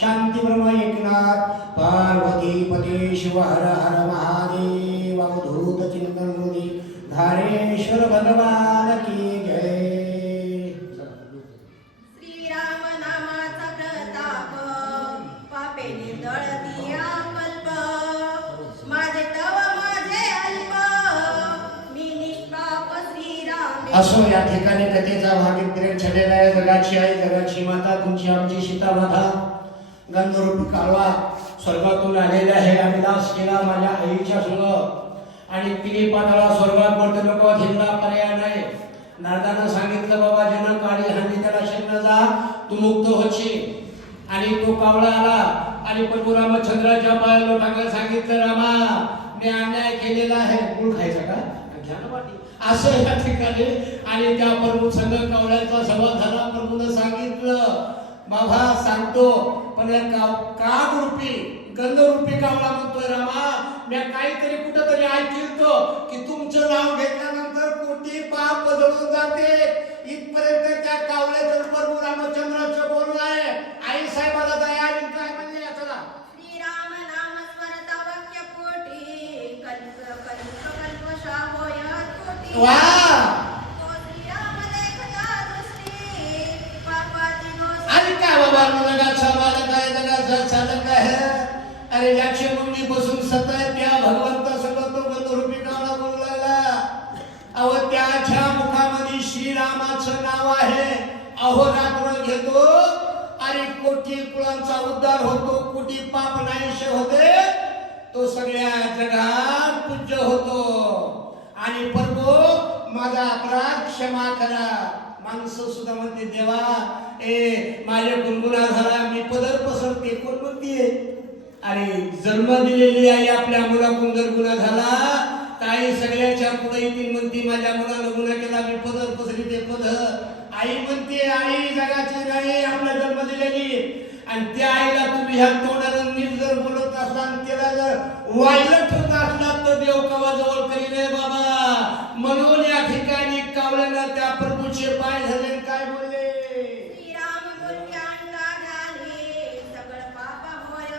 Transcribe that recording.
शांती ब्रह्म एकनाथ पार्वती पते शिव हर हर महादेव अवधूत चिंतन मोदी धारेश्वर भगवान की जय। श्रीराम नामाचा प्रताप पापे निर्दळती कल्प माझे तव माझे अल्प मी निष्पाप श्रीराम। असो या ठिकाणी कथेचा भाग इकडे छडेला आहे जगाची आई जगाची माता तुमची आमची सीता माता गंधर्व काळवा स्वर्गातून आलेले आहे आणि दास केला माझ्या आईच्या संग. आणि तिने पाताळा स्वर्गात पडतो नको हिंदा पर्याय नाही. नारदानं सांगितलं बाबा ज्यानं काळी हानी त्याला शरण जा तू मुक्त होशी आणि तो कावळा आला. आणि प्रभू रामचंद्राच्या पायाला लोटांना सांगितलं रामा मी अन्याय केलेला आहे. गुळ खायचा का? घ्या वाटी. असं या ठिकाणी आणि त्या प्रभू संघ कावळ्याचा संवाद झाला. प्रभूनं सांगितलं बाबा सांगतो पण काव काग रूपी गंध रूपी कावळा म्हणतोय रामा मी काहीतरी कुठंतरी ऐकिलतो की तुमचं नाव घेतल्यानंतर कोटी पाप जळून जाते. इथपर्यंत त्या कावळ्याचं प्रभू रामचंद्राचं बोलणं आहे. आई साहेबाला दया आली काय म्हणले याचा श्रीराम नाम स्मरता वाक्य कोटी कल्प कल्प कल्प शाहोय कोटी. वा! तो श्रीराम देखता दृष्टी पापाची नोस आणि काय बाबा जगाचा चालक आहे अरे याची मुंडी बसून सतत त्या भगवंता सगळं तो गंधरूपी कावळा बोलू लागला. अहो त्याच्या मुखामध्ये श्रीरामाचं नाव आहे. अहोरात्र घेतो. आणि कोटी कुळांचा उद्धार होतो कोटी पाप नाहीशे होते. तो सगळ्या जगात पूज्य होतो. आणि प्रभू माझा अपराध क्षमा करा. माणसं सुद्धा म्हणते देवा ए माझे गुणगुणा झाला मी पदर पसरते कोण म्हणते आणि जन्म दिलेली आई आपल्या मुलाकडून जर गुन्हा झाला आई सगळ्याच्या पुढे येतील म्हणती माझ्या मुलानं गुन्हा केला मी पदर पसरी ते पद आई म्हणते आई जगाची नाही आपला जन्म दिलेली. आणि त्या आईला तुम्ही ह्या तोंडानं नीट जर बोलत असाल त्याला जर वाईला ठेवत असला तर देव कवा जवळ करी रे बाबा. म्हणून या ठिकाणी कावळ्यानं त्या प्रभूचे पाय झाले आणि काय बोल